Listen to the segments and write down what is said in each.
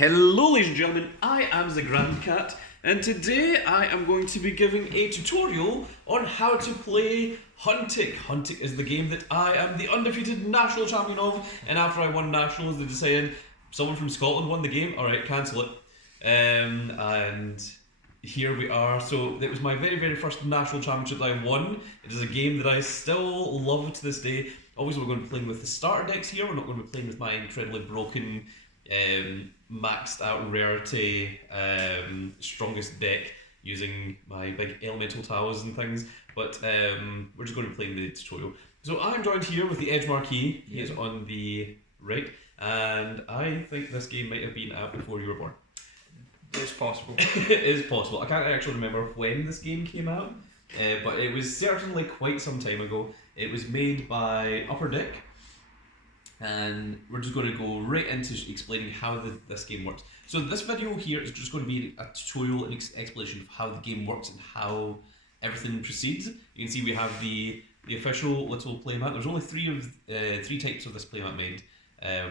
Hello ladies and gentlemen, I am the Grand Cat, and today I am going to be giving a tutorial on how to play Huntik. Huntik is the game that I am the undefeated national champion of, and after I won nationals they decided someone from Scotland won the game, alright, cancel it. And here we are. So it was my very first national championship that I won. It is a game that I still love to this day. Obviously we're going to be playing with the starter decks here, we're not going to be playing with my incredibly broken maxed out rarity strongest deck using my big elemental towers and things, but we're just going to be playing the tutorial. So I'm joined here with the Edgemarquis. He is on the right, and I think this game might have been out before you were born. It's possible. It is possible. I can't actually remember when this game came out, but it was certainly quite some time ago. It was made by Upper Deck, and we're just going to go right into explaining how this game works. So this video here is just going to be a tutorial and explanation of how the game works and how everything proceeds. You can see we have the official little playmat. There's only three types of this playmat made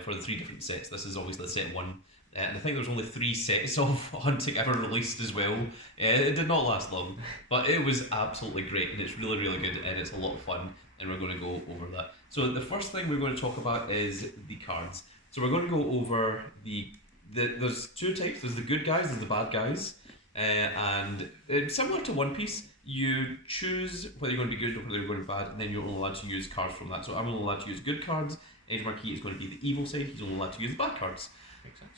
for the three different sets. This is obviously set one. And I think there's only 3 sets of Huntik ever released as well. It did not last long, but it was absolutely great, and it's really good, and it's a lot of fun, and we're going to go over that. So the first thing we're going to talk about is the cards. So we're going to go over there's 2 types. There's the good guys, there's the bad guys, and similar to One Piece, you choose whether you're going to be good or whether you're going to be bad, and then you're only allowed to use cards from that. So I'm only allowed to use good cards. Edgemarquis is going to be the evil side. He's only allowed to use bad cards. Makes sense.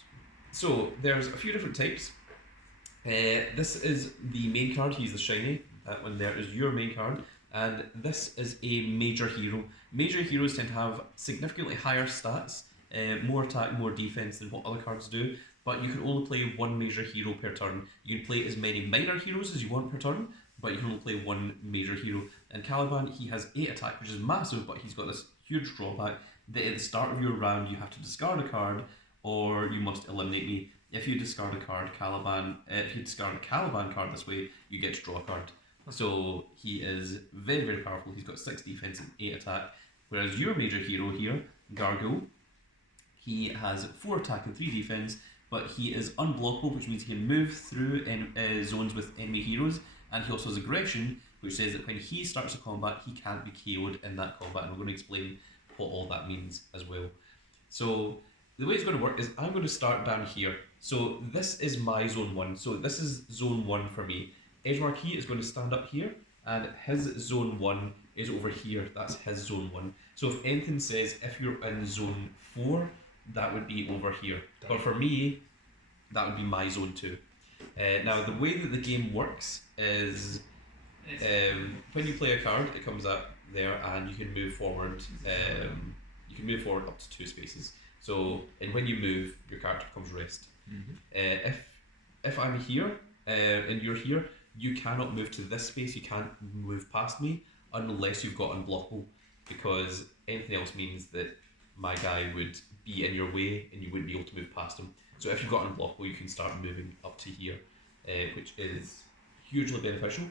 So there's a few different types. This is the main card. He's the shiny. That one there is your main card. And this is a major hero. Major heroes tend to have significantly higher stats, more attack, more defense than what other cards do. But you can only play one major hero per turn. You can play as many minor heroes as you want per turn, but you can only play one major hero. And Caliban, he has 8 attack, which is massive, but he's got this huge drawback that at the start of your round you have to discard a card, or you must eliminate me. If you discard a card, if you discard a Caliban card this way, you get to draw a card. So he is very powerful. He's got 6 defense and 8 attack. Whereas your major hero here, Gargoyle, he has 4 attack and 3 defense, but he is unblockable, which means he can move through zones with enemy heroes, and he also has aggression, which says that when he starts a combat, he can't be KO'd in that combat, and we're going to explain what all that means as well. So the way it's going to work is I'm going to start down here. So this is my zone 1. So this is zone 1 for me. Edgemarquis is going to stand up here, and his zone 1 is over here. That's his zone 1. So if anything says if you're in zone 4, that would be over here. But for me, that would be my zone 2. Now the way that the game works is when you play a card, it comes up there, and you can move forward. You can move forward up to 2 spaces. So, and when you move, your character becomes rest. Mm-hmm. If I'm here and you're here, you cannot move to this space. You can't move past me unless you've got unblockable, because anything else means that my guy would be in your way and you wouldn't be able to move past him. So if you've got unblockable, you can start moving up to here, which is hugely beneficial.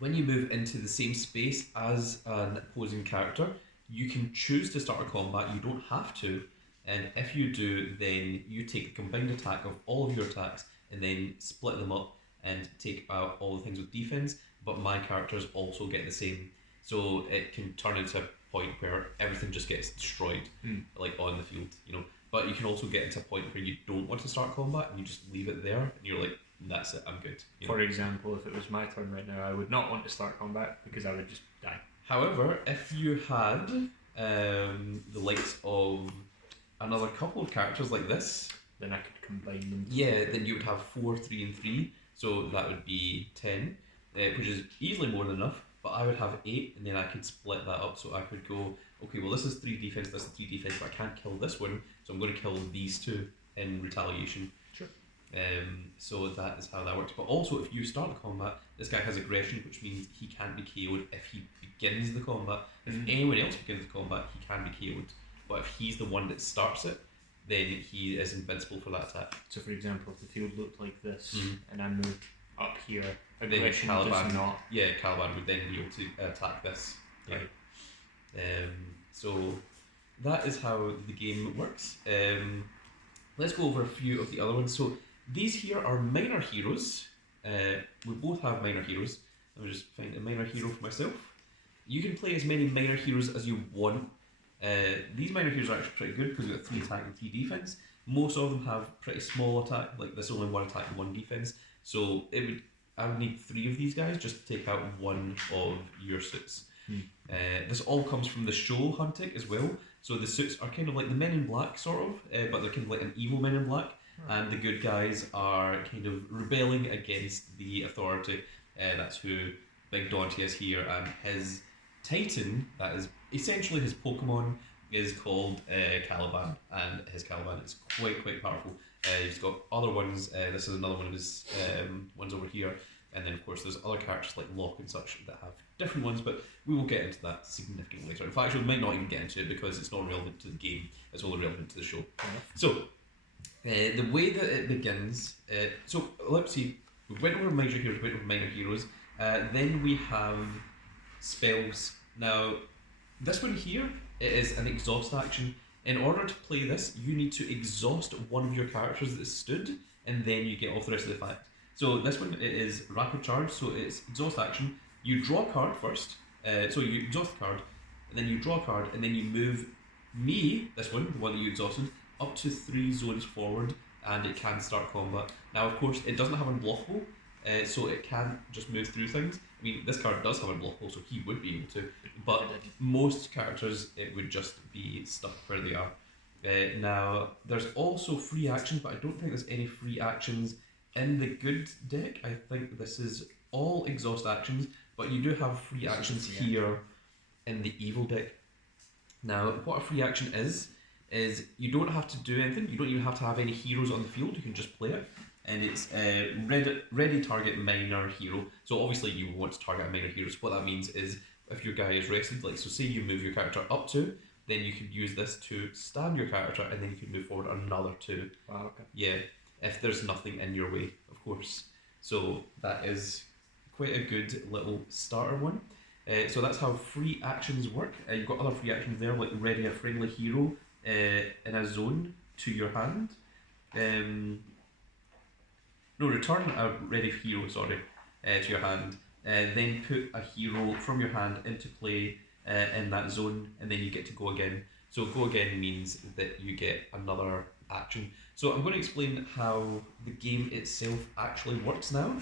When you move into the same space as an opposing character, you can choose to start a combat. You don't have to, and if you do, then you take the combined attack of all of your attacks and then split them up and take out all the things with defense, but my characters also get the same. So it can turn into a point where everything just gets destroyed, like on the field, you know. But you can also get into a point where you don't want to start combat and you just leave it there and you're like, that's it, I'm good. For example, if it was my turn right now, I would not want to start combat because I would just die. However, if you had the likes of another couple of characters like this, then I could combine them. Yeah, then you would have 4, 3, and 3, so that would be 10, which is easily more than enough. But I would have 8, and then I could split that up. So I could go, okay, well this is 3 defense, this is 3 defense, but I can't kill this one, so I'm going to kill these 2 in retaliation. Sure. So that is how that works. But also, if you start the combat, this guy has aggression, which means he can't be KO'd if he begins the combat. If anyone else begins the combat, he can be KO'd. But if he's the one that starts it, then he is invincible for that attack. So for example, if the field looked like this, and I moved up here, Then aggression does not. Yeah, Caliban would then be able to attack this. Yeah. Right. So that is how the game works. let's go over a few of the other ones. So these here are minor heroes. We both have minor heroes. Let me just find a minor hero for myself. You can play as many minor heroes as you want. These minor heroes are actually pretty good because we've got 3 attack and 3 defense. Most of them have pretty small attack, like this only 1 attack and 1 defense. So I would need 3 of these guys just to take out 1 of your suits. This all comes from the show Huntik as well. So the suits are kind of like the Men in Black sort of, but they're kind of like an evil Men in Black. And the good guys are kind of rebelling against the authority. That's who Big Dante is here, and his Titan, that is essentially his Pokemon, is called Caliban, and his Caliban is quite powerful. He's got other ones. This is another one of his ones over here, and then of course there's other characters like Locke and such that have different ones, but we will get into that significantly later. In fact, we might not even get into it because it's not relevant to the game. It's only relevant to the show. So the way that it begins. So let's see. We went over major heroes, we went over minor heroes. Then we have spells. Now, this one here, it is an exhaust action. In order to play this, you need to exhaust one of your characters that stood, and then you get off the rest of the effect. So this one, it is rapid charge, so it's exhaust action. You draw a card first, so you exhaust the card, and then you draw a card, and then you move this one, the one that you exhausted, up to 3 zones forward, and it can start combat. Now, of course, it doesn't have unblockable, so it can't just move through things. I mean, this card does have unblockable, so he would be able to, but most characters, it would just be stuck where they are. Now, there's also free actions, but I don't think there's any free actions in the good deck. I think this is all exhaust actions, but you do have free actions here in the evil deck. Now, what a free action is you don't have to do anything. You don't even have to have any heroes on the field. You can just play it. And it's ready target minor hero. So obviously you want to target a minor hero. So what that means is if your guy is rested, like so say you move your character up 2, then you could use this to stand your character, and then you can move forward another 2. Wow, okay. Yeah, if there's nothing in your way, of course. So that is quite a good little starter one. So that's how free actions work. You've got other free actions there, like ready a friendly hero in a zone to your hand. Return a ready hero, to your hand. Then put a hero from your hand into play in that zone, and then you get to go again. So go again means that you get another action. So I'm going to explain how the game itself actually works now.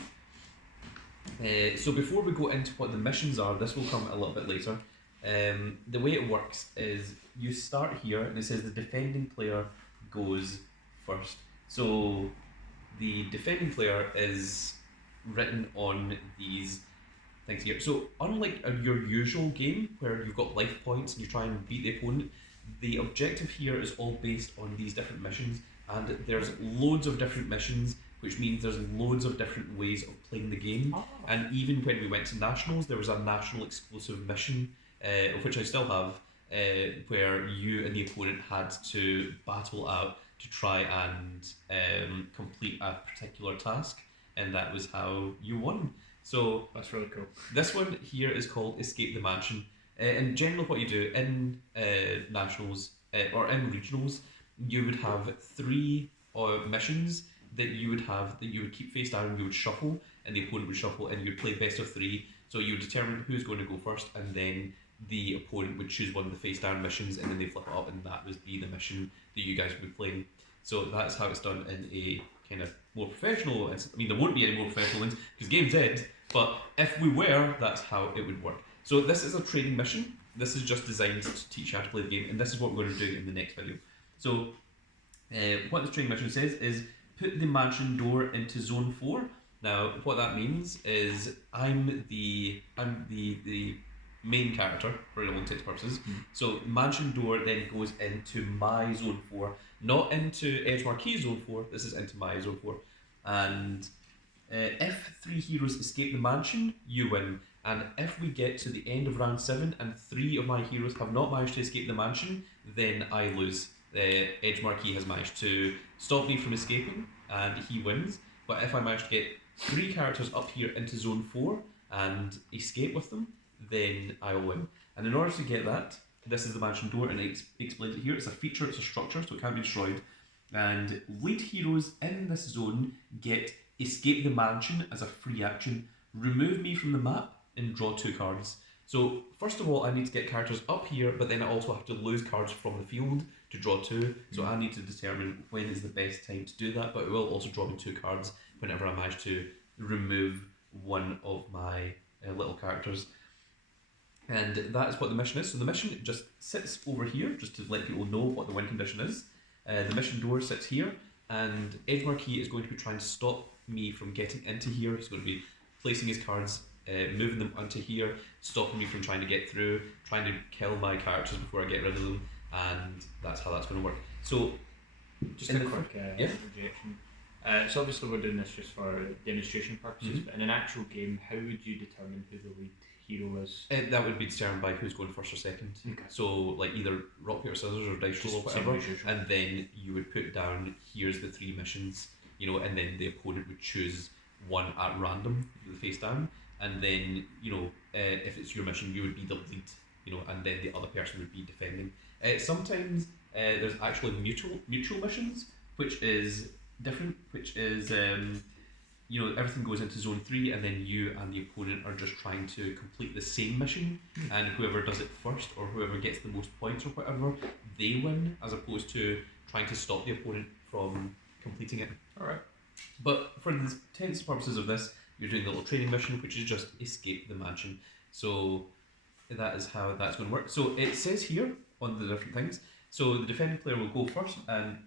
So before we go into what the missions are, this will come a little bit later. The way it works is you start here, and it says the defending player goes first. So the defending player is written on these things here. So unlike your usual game where you've got life points and you try and beat the opponent, the objective here is all based on these different missions, and there's loads of different missions, which means there's loads of different ways of playing the game. And even when we went to nationals, there was a national exclusive mission, which I still have, where you and the opponent had to battle out to try and complete a particular task, and that was how you won. So that's really cool. This one here is called Escape the Mansion. In general, what you do in nationals or in regionals, you would have 3 missions that you would keep face down, you would shuffle, and the opponent would shuffle, and you'd play best of 3. So you would determine who's going to go first, and then the opponent would choose one of the face down missions, and then they flip it up, and that would be the mission that you guys would be playing. So that's how it's done in a kind of more professional. I mean, there won't be any more professional ones because game's dead. But if we were, that's how it would work. So this is a training mission. This is just designed to teach you how to play the game, and this is what we're going to do in the next video. So what this training mission says is put the mansion door into zone 4. Now, what that means is I'm the main character for all intents and purposes. So mansion door then goes into my zone 4, not into Edgemarquis zone 4. This is into my zone 4, and if 3 heroes escape the mansion, you win. And if we get to the end of round 7 and 3 of my heroes have not managed to escape the mansion, then I lose. Edgemarquis has managed to stop me from escaping, and he wins. But if I manage to get 3 characters up here into zone 4 and escape with them, then I will win. And in order to get that, this is the mansion door, and it explains it here. It's a feature, it's a structure, so it can't be destroyed. And lead heroes in this zone get escape the mansion as a free action, remove me from the map, and draw 2 cards. So first of all, I need to get characters up here, but then I also have to lose cards from the field to draw 2. So I need to determine when is the best time to do that, but it will also draw me 2 cards whenever I manage to remove one of my little characters. And that is what the mission is. So the mission just sits over here, just to let people know what the win condition is. The mission door sits here, and Edgemarquis is going to be trying to stop me from getting into here. He's going to be placing his cards, moving them onto here, stopping me from trying to get through, trying to kill my characters before I get rid of them, and that's how that's going to work. So, just a quick interjection. So obviously we're doing this just for demonstration purposes, but in an actual game, how would you determine who the lead hero is? That would be determined by who's going first or second. Okay. So like either rock, paper, scissors or dice roll or whatever, and then you would put down, here's the 3 missions, and then the opponent would choose one at random, the face down, and then if it's your mission, you would be the lead, and then the other person would be defending. Sometimes there's actually mutual missions, which is different, which is everything goes into zone 3, and then you and the opponent are just trying to complete the same mission, and whoever does it first or whoever gets the most points or whatever, they win, as opposed to trying to stop the opponent from completing it. Alright. But for the intents purposes of this, you're doing the little training mission, which is just escape the mansion. So that is how that's going to work. So it says here on the different things, so the defending player will go first, and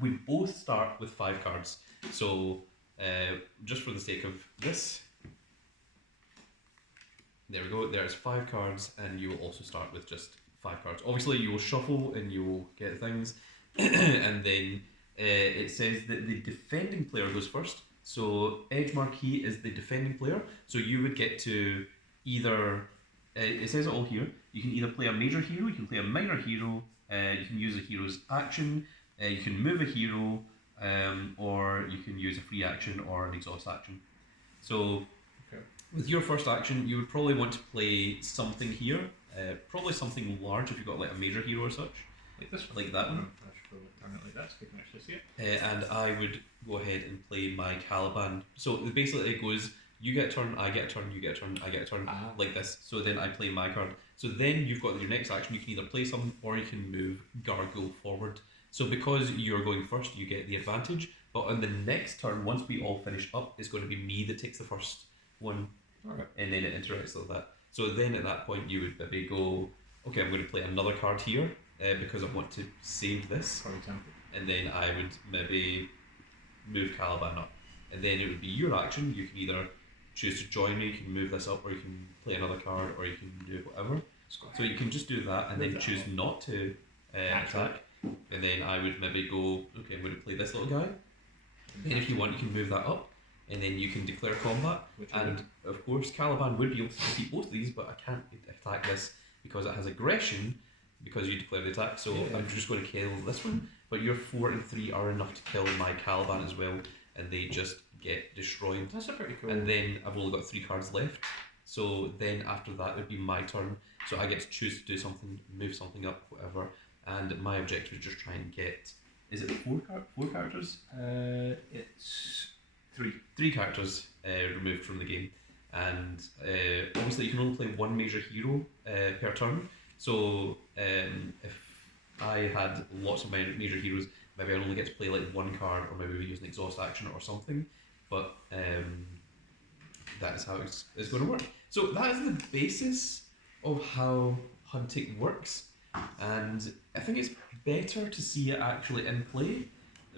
we both start with 5 cards. So just for the sake of this, there we go, there's 5 cards, and you will also start with just 5 cards. Obviously you will shuffle and you will get things, and then it says that the defending player goes first. So Edgemarquis is the defending player, so you would get to either, it says it all here, you can either play a major hero, you can play a minor hero, you can use a hero's action, you can move a hero, or you can use a free action or an exhaust action. So with your first action, you would probably want to play something here, probably something large if you've got like a major hero or such. Like this one? Like that one. I should probably turn it like that so we can actually see it. And I would go ahead and play my Caliban. So basically it goes, you get a turn, I get a turn, you get a turn, I get a turn, like this. So then I play my card. So then you've got your next action, you can either play something or you can move Gargoyle forward. So because you're going first, you get the advantage. But on the next turn, once we all finish up, it's going to be me that takes the first one. Alright. And then it interacts like that. So then at that point you would maybe go, okay, I'm going to play another card here, because I want to save this. For example. And then I would maybe move Caliban up. And then it would be your action. You can either choose to join me, you can move this up, or you can play another card, or you can do whatever. So you can just do that and then choose not to attack. And then I would maybe go, okay, I'm going to play this little guy. And if you want, you can move that up, and then you can declare combat. And of course, Caliban would be able to defeat both of these, but I can't attack this because it has aggression, because you declare the attack. So I'm just going to kill this one. But your 4 and 3 are enough to kill my Caliban as well, and they just get destroyed. That's a pretty cool. And then I've only got 3 cards left. So then after that, it would be my turn. So I get to choose to do something, move something up, whatever. And my objective is just try and get, is it 4 characters? It's 3. 3 characters removed from the game. And obviously you can only play 1 major hero per turn. So if I had lots of major heroes, maybe I'd only get to play like 1 card, or maybe we use an exhaust action or something. But that is how it's going to work. So that is the basis of how Huntik works. And I think it's better to see it actually in play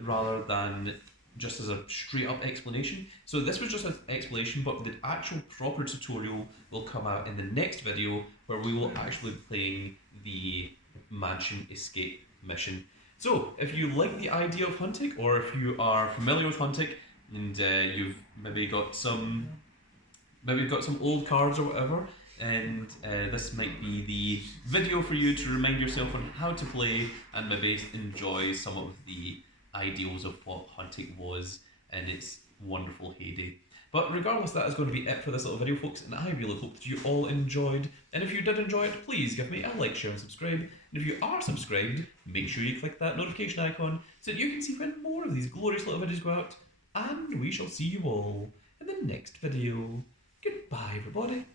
rather than just as a straight up explanation. So this was just an explanation, but the actual proper tutorial will come out in the next video, where we will actually be playing the mansion escape mission. So if you like the idea of Huntik, or if you are familiar with Huntik and you've maybe got some old cards or whatever, and this might be the video for you to remind yourself on how to play and maybe enjoy some of the ideals of what Huntik was in its wonderful heyday. But regardless, that is going to be it for this little video, folks, and I really hope that you all enjoyed. And if you did enjoy it, please give me a like, share, and subscribe. And if you are subscribed, make sure you click that notification icon so that you can see when more of these glorious little videos go out. And we shall see you all in the next video. Goodbye, everybody.